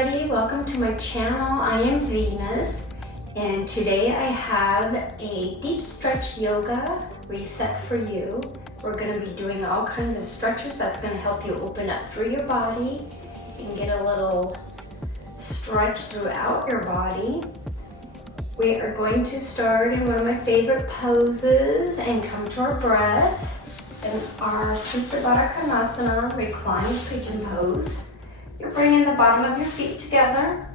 everybody, welcome to my channel. I am Venus and today I have a deep stretch yoga reset for you. We're going to be doing all kinds of stretches that's going to help you open up through your body and get a little stretch throughout your body. We are going to start in one of my favorite poses and come to our breath in our Supta Baddha Konasana reclined pigeon pose. You're bringing the bottom of your feet together,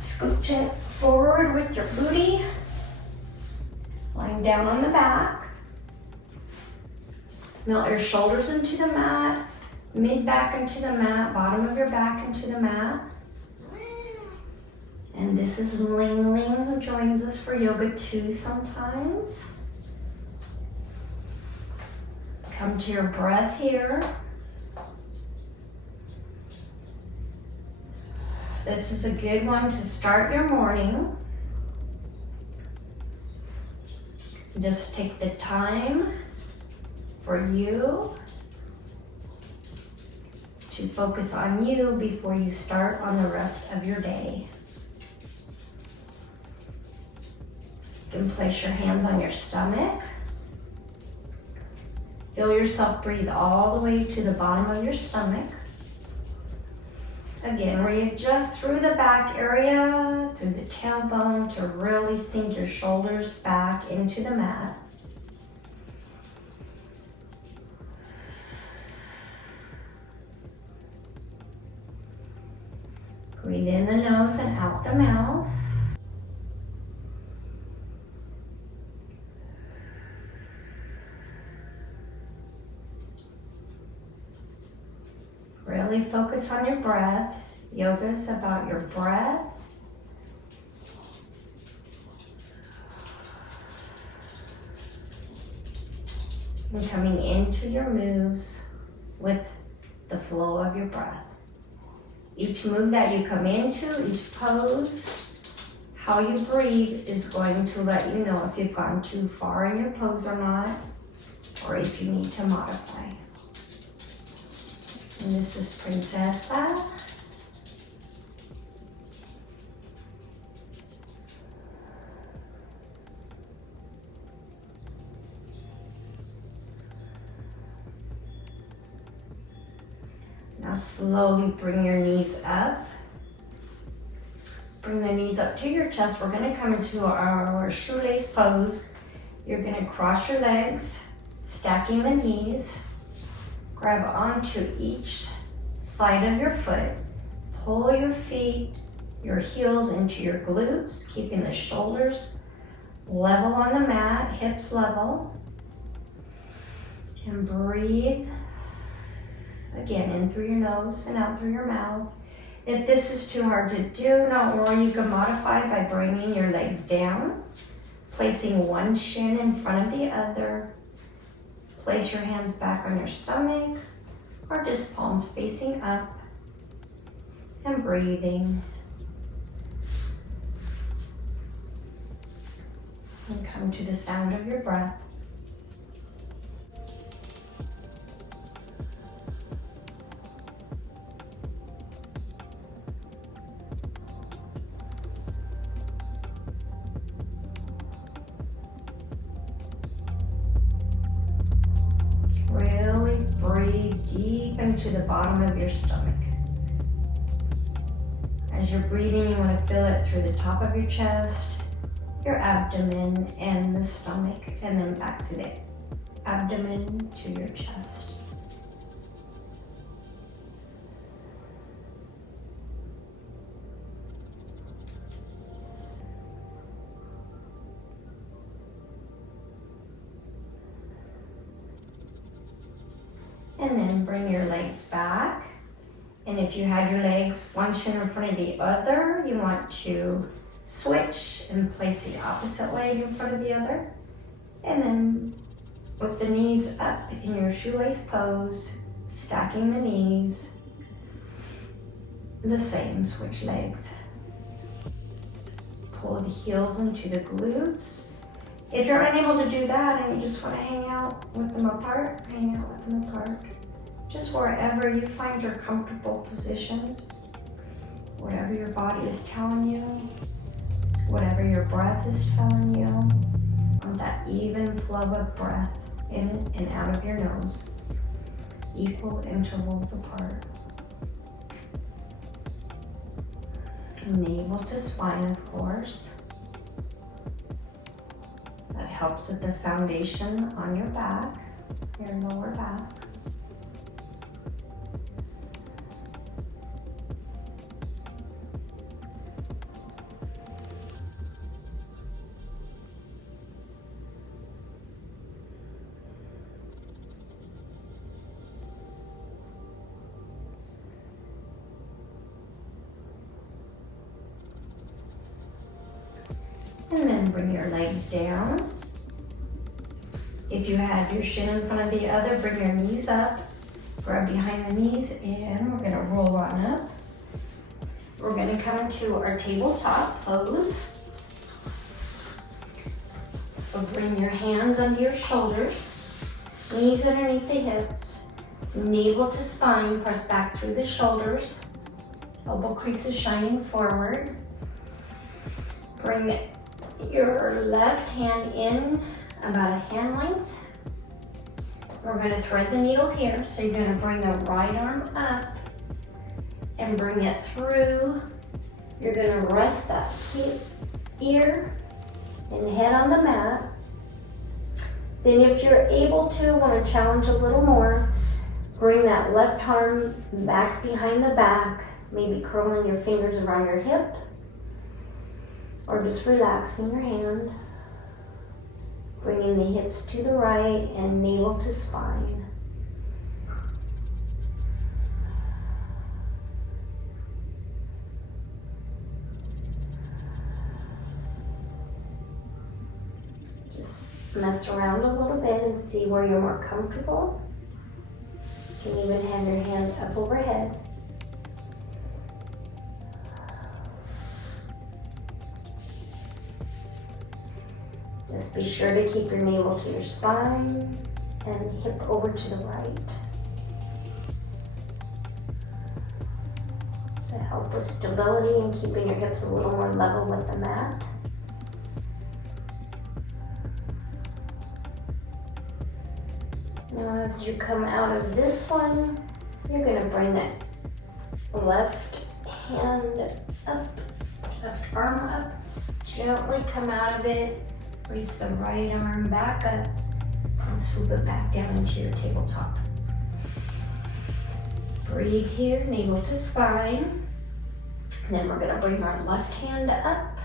scooching forward with your booty, lying down on the back. Melt your shoulders into the mat, mid back into the mat, bottom of your back into the mat. And this is Ling Ling, who joins us for yoga too sometimes. Come to your breath here. This is a good one to start your morning. Just take the time for you to focus on you before you start on the rest of your day. You can place your hands on your stomach. Feel yourself breathe all the way to the bottom of your stomach. Again, readjust through the back area, through the tailbone to really sink your shoulders back into the mat. Breathe in the nose and out the mouth. Really focus on your breath. Yoga is about your breath. And coming into your moves with the flow of your breath. Each move that you come into, each pose, how you breathe is going to let you know if you've gone too far in your pose or not, or if you need to modify. And this is Princessa. Now slowly bring your knees up. Bring the knees up to your chest. We're going to come into our shoelace pose. You're going to cross your legs, stacking the knees. Grab onto each side of your foot. Pull your feet, your heels into your glutes, keeping the shoulders level on the mat, hips level. And breathe. Again, in through your nose and out through your mouth. If this is too hard to do, don't worry, you can modify by bringing your legs down, placing one shin in front of the other. Place your hands back on your stomach or just palms facing up and breathing. And come to the sound of your breath. Really breathe deep into the bottom of your stomach. As you're breathing, you want to feel it through the top of your chest, your abdomen, and the stomach, and then back to the abdomen to your chest. And then bring your legs back. And if you had your legs one shin in front of the other, you want to switch and place the opposite leg in front of the other. And then with the knees up in your shoelace pose, stacking the knees, the same, switch legs. Pull the heels into the glutes. If you're unable to do that and you just want to hang out with them apart, hang out with them apart. Just wherever you find your comfortable position. whatever your body is telling you, whatever your breath is telling you, on that even flow of breath in and out of your nose, equal intervals apart. Navel to spine, of course. That helps with the foundation on your back, your lower back. And then bring your legs down. If you had your shin in front of the other, bring your knees up. Grab behind the knees and we're gonna roll on up. We're gonna come into our tabletop pose. So bring your hands under your shoulders, knees underneath the hips, navel to spine, press back through the shoulders, elbow creases shining forward. Bring your left hand in about a hand length. We're going to thread the needle here, so you're going to bring the right arm up and bring it through. You're going to rest that ear and head on the mat. Then if you're able to, want to challenge a little more, bring that left arm back behind the back, maybe curling your fingers around your hip, or just relaxing your hand. Bringing the hips to the right and navel to spine. Just mess around a little bit and see where you're more comfortable. You can even have your hands up overhead. Just be sure to keep your navel to your spine and hip over to the right. To help with stability and keeping your hips a little more level with the mat. Now as you come out of this one, you're going to bring that left hand up, left arm up, gently come out of it. Raise the right arm back up and swoop it back down into your tabletop. Breathe here, navel to spine. And then we're going to bring our left hand up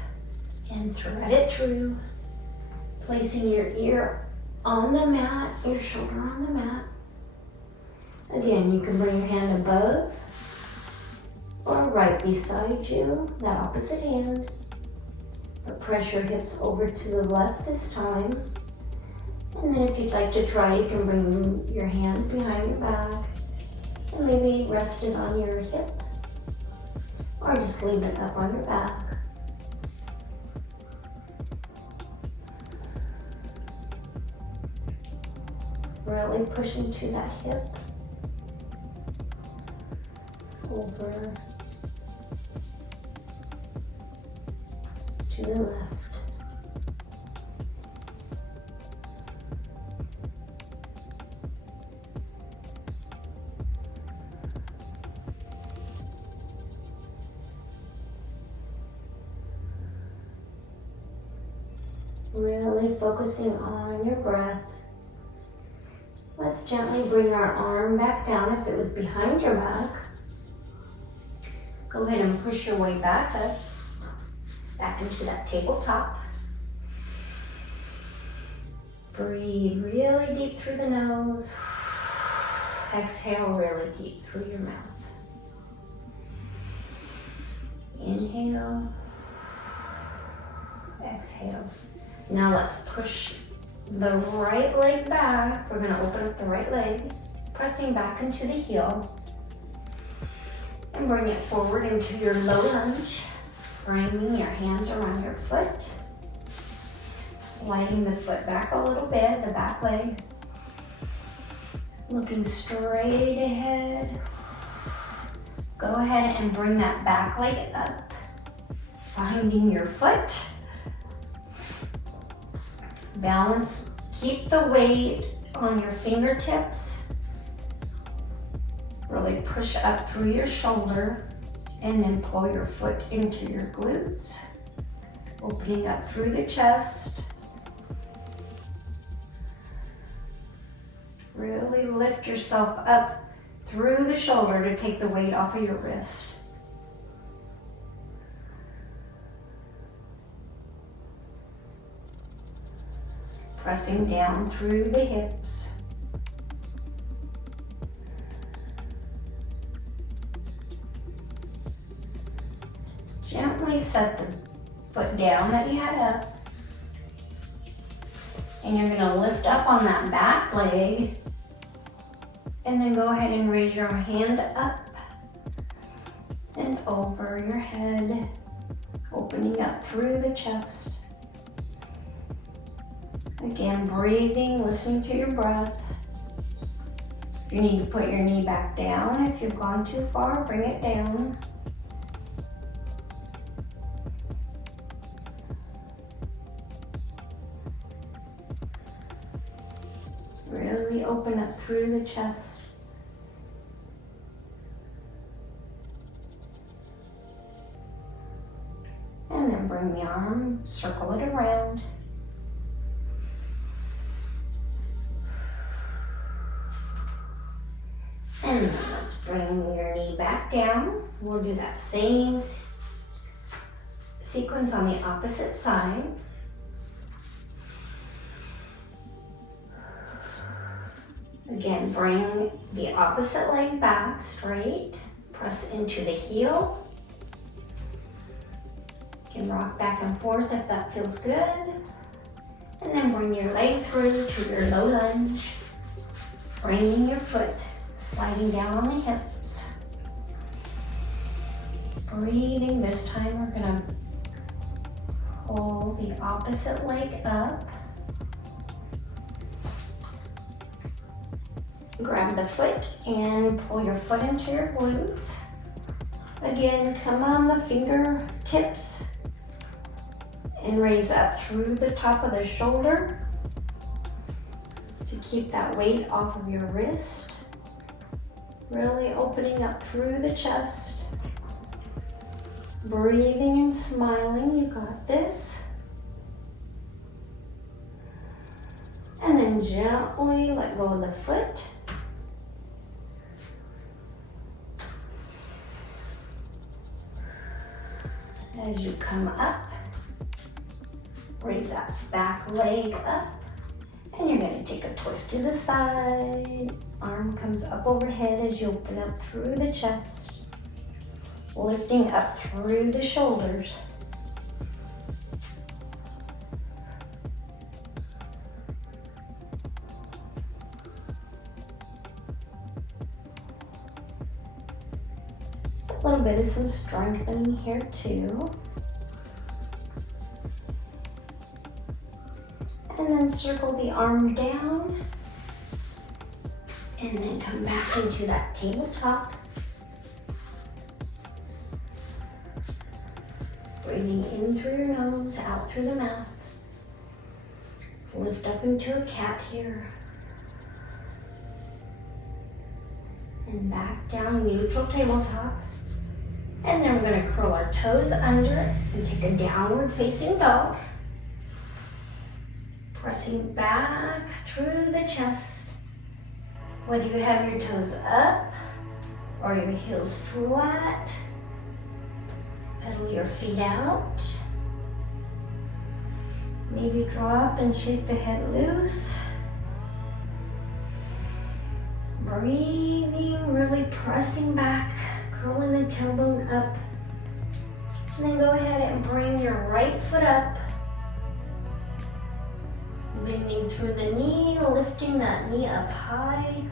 and thread it through, placing your ear on the mat, your shoulder on the mat. Again, you can bring your hand above or right beside you, that opposite hand. But press your hips over to the left this time. And then if you'd like to try, you can bring your hand behind your back and maybe rest it on your hip or just leave it up on your back. Really pushing to that hip, over to the left. Really focusing on your breath. Let's gently bring our arm back down if it was behind your back. Go ahead and push your way back up, back into that tabletop. Breathe really deep through the nose. Exhale really deep through your mouth. Inhale. Exhale. Now let's push the right leg back. We're going to open up the right leg, pressing back into the heel. And bring it forward into your low lunge. Bringing your hands around your foot. Sliding the foot back a little bit, the back leg. Looking straight ahead. Go ahead and bring that back leg up, finding your foot. Balance, keep the weight on your fingertips. Really push up through your shoulder and then pull your foot into your glutes. Opening up through the chest. Really lift yourself up through the shoulder to take the weight off of your wrist. Pressing down through the hips. Gently set the foot down that you had up. And you're gonna lift up on that back leg. And then go ahead and raise your hand up and over your head, opening up through the chest. Again, breathing, listening to your breath. If you need to put your knee back down, if you've gone too far, bring it down. Really open up through the chest. And then bring the arm, circle it around. And then let's bring your knee back down. We'll do that same sequence on the opposite side. Again, bring the opposite leg back straight. Press into the heel. You can rock back and forth if that feels good. And then bring your leg through to your low lunge. Bringing your foot, sliding down on the hips. Breathing. This time we're gonna pull the opposite leg up. Grab the foot and pull your foot into your glutes. Again, come on the fingertips and raise up through the top of the shoulder to keep that weight off of your wrist. Really opening up through the chest. Breathing and smiling, you got this. And then gently let go of the foot. As you come up, raise that back leg up, and you're going to take a twist to the side. Arm comes up overhead as you open up through the chest, lifting up through the shoulders. A little bit of some strengthening here too. And then circle the arm down. And then come back into that tabletop. Breathing in through your nose, out through the mouth. Lift up into a cat here. And back down, neutral tabletop. And then we're going to curl our toes under and take a downward facing dog. Pressing back through the chest. Whether you have your toes up or your heels flat, pedal your feet out. Maybe drop and shake the head loose. Breathing, really pressing back. Curling the tailbone up. And then go ahead and bring your right foot up. Bending through the knee, lifting that knee up high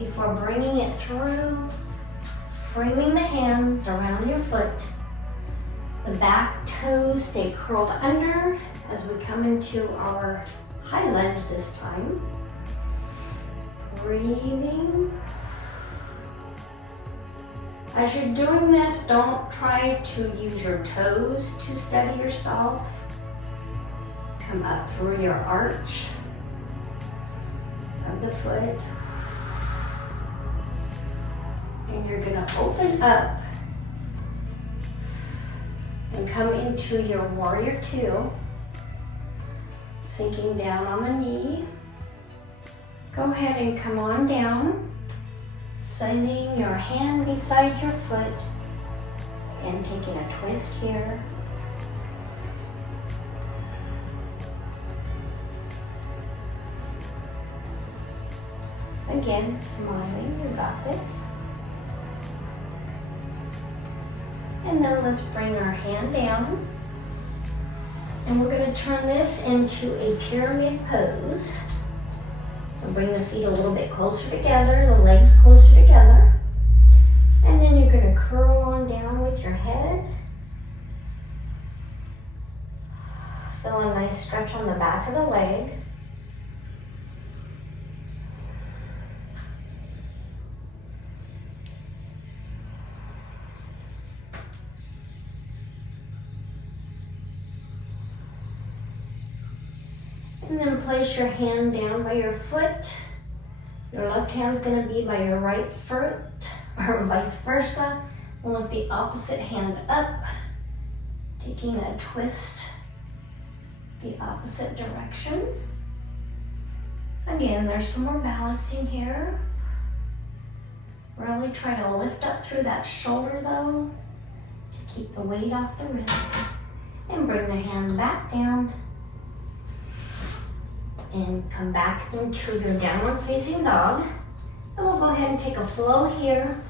before bringing it through. Framing the hands around your foot. The back toes stay curled under as we come into our high lunge this time. Breathing. As you're doing this, don't try to use your toes to steady yourself. Come up through your arch of the foot. And you're gonna open up and come into your warrior two, sinking down on the knee. Go ahead and come on down, sending your hand beside your foot and taking a twist here. Again, smiling, you got this. And then let's bring our hand down. And we're gonna turn this into a pyramid pose. So bring the feet a little bit closer together, the legs closer together. And then you're gonna curl on down with your head. Feel a nice stretch on the back of the leg. And then place your hand down by your foot. Your left hand's gonna be by your right foot, or vice versa. And lift the opposite hand up, taking a twist the opposite direction. Again, there's some more balancing here. Really try to lift up through that shoulder though, to keep the weight off the wrist. And bring the hand back down. And come back into your downward facing dog. And we'll go ahead and take a flow here.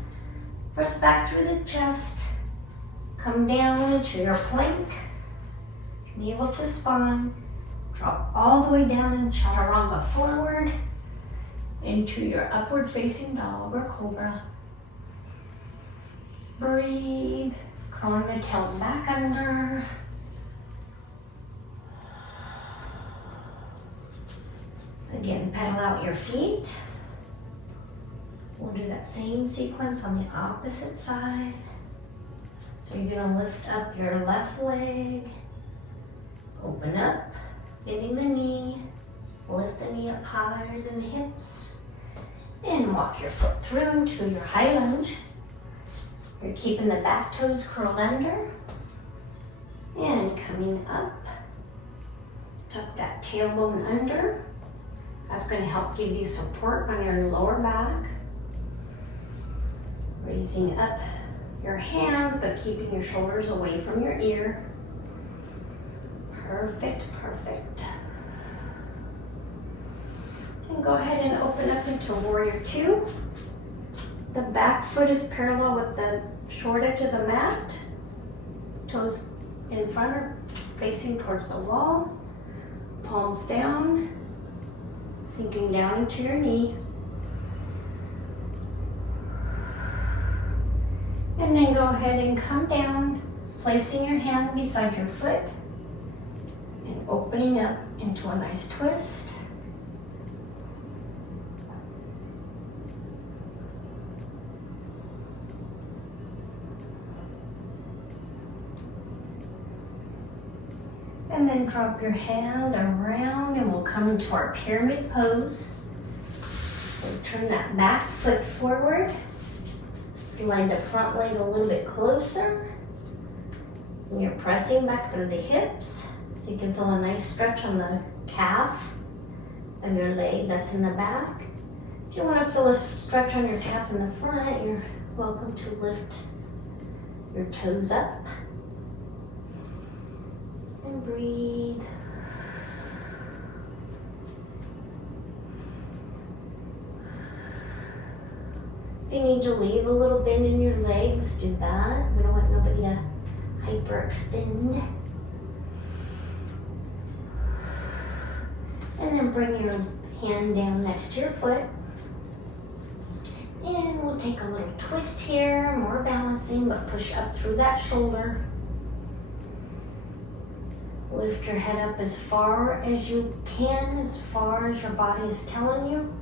Press back through the chest. Come down into your plank. Navel to spine. Drop all the way down and chaturanga forward into your upward facing dog or cobra. Breathe. Curling the tails back under. Again, pedal out your feet. We'll do that same sequence on the opposite side. So you're gonna lift up your left leg, open up, bending the knee, lift the knee up higher than the hips, and walk your foot through into your high lunge. You're keeping the back toes curled under, and coming up, tuck that tailbone under. That's going to help give you support on your lower back. Raising up your hands, but keeping your shoulders away from your ear. Perfect, perfect. And go ahead and open up into warrior two. The back foot is parallel with the short edge of the mat. Toes in front or facing towards the wall. Palms down. Sinking down into your knee. And then go ahead and come down, placing your hand beside your foot and opening up into a nice twist. And then drop your hand around and we'll come into our pyramid pose. So turn that back foot forward. Slide the front leg a little bit closer. And you're pressing back through the hips. So you can feel a nice stretch on the calf of your leg that's in the back. If you want to feel a stretch on your calf in the front, you're welcome to lift your toes up. And breathe. If you need to leave a little bend in your legs, do that. We don't want nobody to hyperextend. And then bring your hand down next to your foot. And we'll take a little twist here, more balancing, but push up through that shoulder. Lift your head up as far as you can, as far as your body is telling you.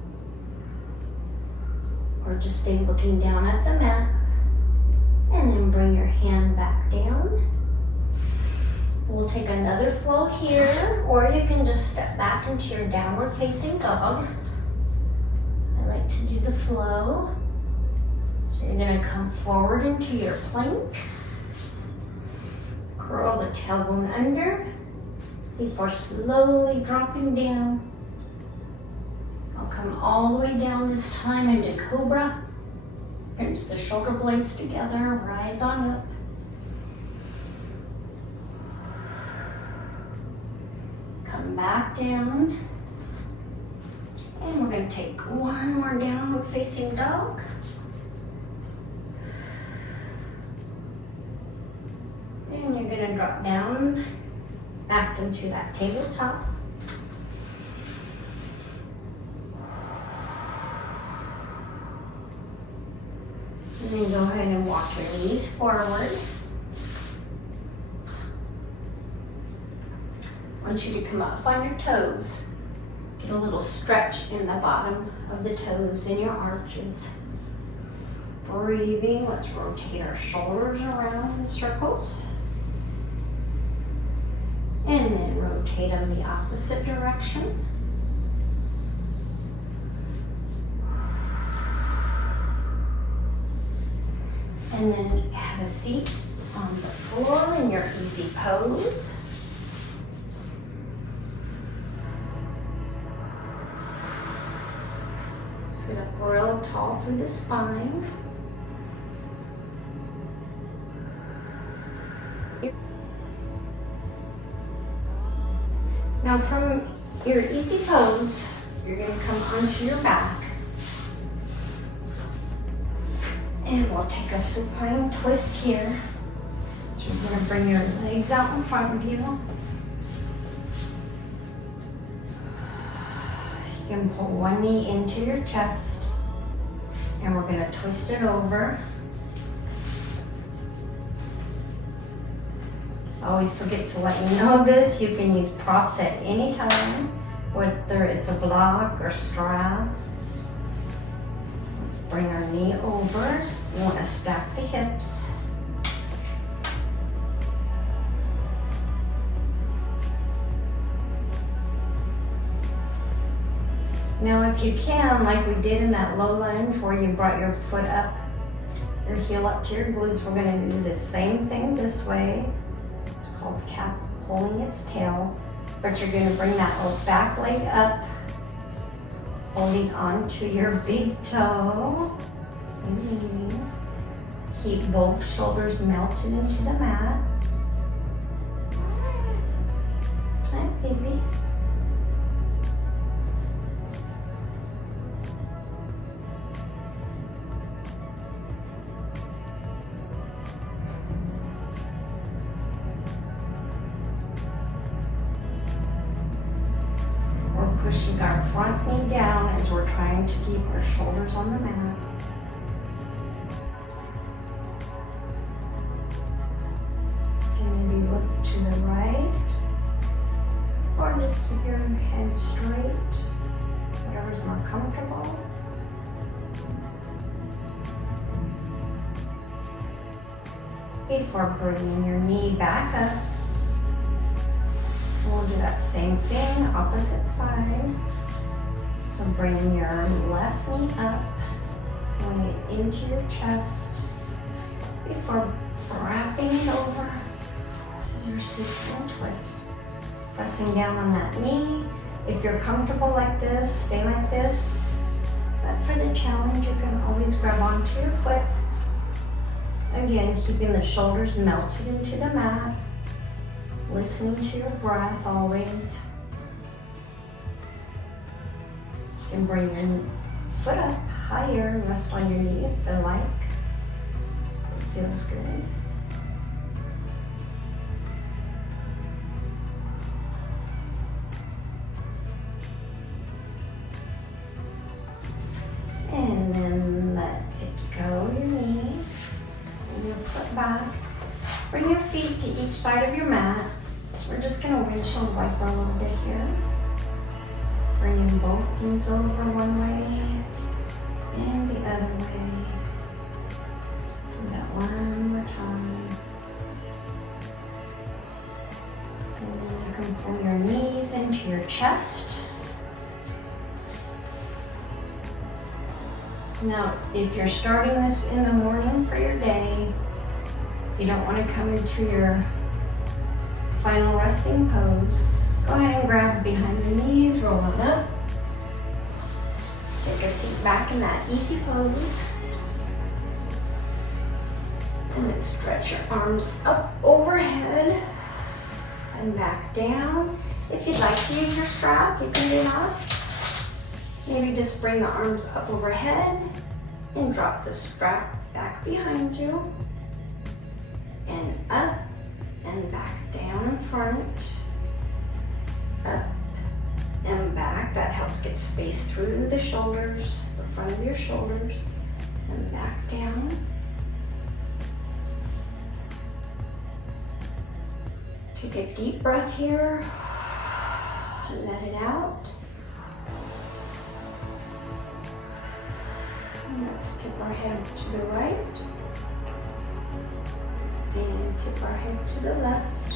Or just stay looking down at the mat. take another flow here, or you can just step back into your downward facing dog. I like to do the flow. So you're gonna come forward into your plank. Curl the tailbone under before slowly dropping down. I'll come all the way down this time into Cobra. Pinch the shoulder blades together, rise on up. Come back down. And we're going to take one more downward facing dog. And you're going to drop down back into that tabletop. And then go ahead and walk your knees forward. I want you to come up on your toes. Get a little stretch in the bottom of the toes in your arches. Breathing, let's rotate our shoulders around in circles. And then rotate them the opposite direction. And then have a seat on the floor in your easy pose. Sit up real tall through the spine. Now from your easy pose, you're going to come onto your back. And we'll take a supine twist here. So you're going to bring your legs out in front of you. You can pull one knee into your chest. And we're going to twist it over. Always forget to let me know this. You can use props at any time, whether it's a block or strap. Let's bring our knee over. You want to stack the hips. Now if you can, like we did in that low lunge where you brought your foot up, your heel up to your glutes, we're going to do the same thing this way. It's called cat pulling its tail, but you're going to bring that back leg up, holding on to your big toe. And keep both shoulders melted into the mat. Hi, baby. Pushing our front knee down as we're trying to keep our shoulders on the mat. Can maybe look to the right, or just keep your head straight, whatever's more comfortable. Before bringing your knee back up, we'll do that same thing, opposite side. So bring your left knee up, bring it into your chest before wrapping it over to your supine twist. Pressing down on that knee. If you're comfortable like this, stay like this. But for the challenge, you can always grab onto your foot. Again, keeping the shoulders melted into the mat. Listening to your breath always. You can bring your foot up higher and rest on your knee if you like. It feels good. And then let it go, your knee. Bring your foot back. Bring your feet to each side of your mat. So we're just going to windshield wiper a little bit here. Bringing both knees over one way and the other way. Do that one more time. into your chest. Now, if you're starting this in the morning for your day, you don't want to come into your final resting pose, go ahead and grab behind the knees, roll it up. Take a seat back in that easy pose. And then stretch your arms up overhead and back down. If you'd like to use your strap, you can do that. Maybe just bring the arms up overhead and drop the strap back behind you. And up and back down in front. Up and back. That helps get space through the shoulders, the front of your shoulders. And back down. Take a deep breath here. Let it out. And let's tip our head to the right. And tip our head to the left.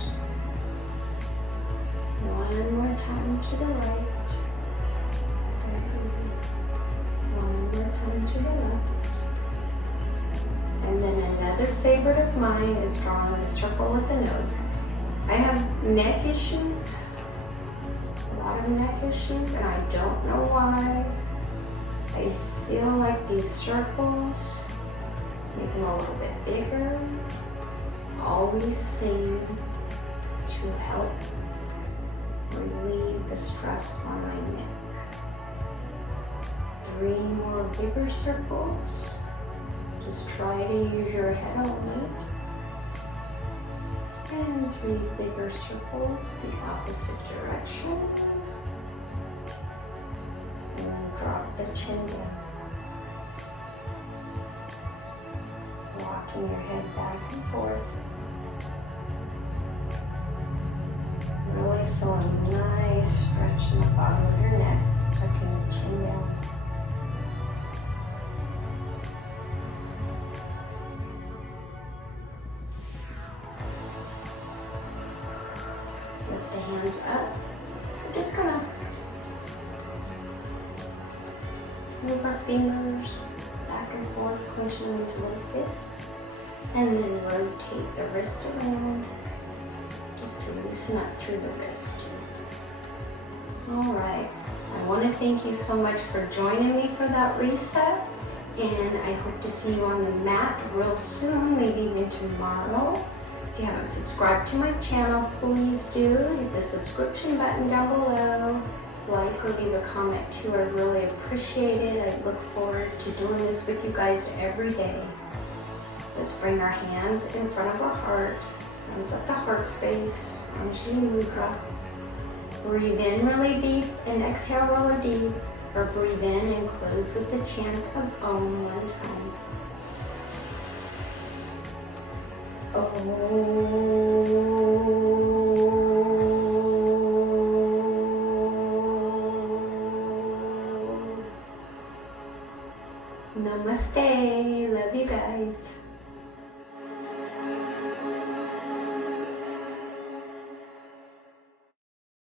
One more time to the right. One more time to the left. And then another favorite of mine is drawing a circle with the nose. I have neck issues, a lot of neck issues, and I don't know why. I feel like these circles, let's make them a little bit bigger, always seem to help relieve the stress on my neck. 3 more bigger circles. Just try to use your head only. And 3 bigger circles, the opposite direction. And then drop the chin down. Walking your head back and forth. Really feel a nice stretch in the bottom of your neck, tucking the chin down. Lift the hands up. We're just gonna move our fingers back and forth, clenching into little fists, and then rotate the wrists around just to loosen up through the wrist. All right, I want to thank you so much for joining me for that reset, and I hope to see you on the mat real soon, maybe even tomorrow. If you haven't subscribed to my channel, please do. Hit the subscription button down below. Like or leave a comment too. I really appreciate it. I look forward to doing this with you guys every day. Let's bring our hands in front of our heart. Hands at the heart space. Anjali Mudra. Breathe in really deep and exhale really deep. Or breathe in and close with the chant of Om one time. Om.